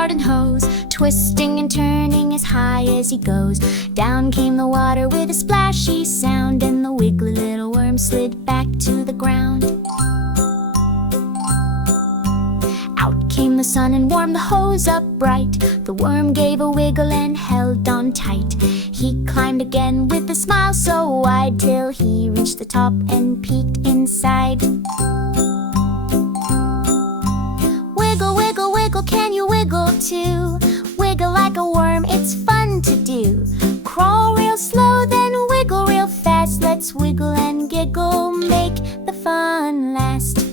garden hose, twisting and turning as high as he goes. Down came the water with a splashy sound, and the wiggly little worm slid back to the ground. Out came the sun and warmed the hose up bright. The worm gave a wiggle and held on tight. He climbed again with a smile so wide, till he reached the top and peeked inside. Wiggle, wiggle, wiggle, can you wiggle too? Wiggle like a worm, it's fun to do. Crawl real slow, then wiggle real fast. Let's wiggle and giggle, make the fun last.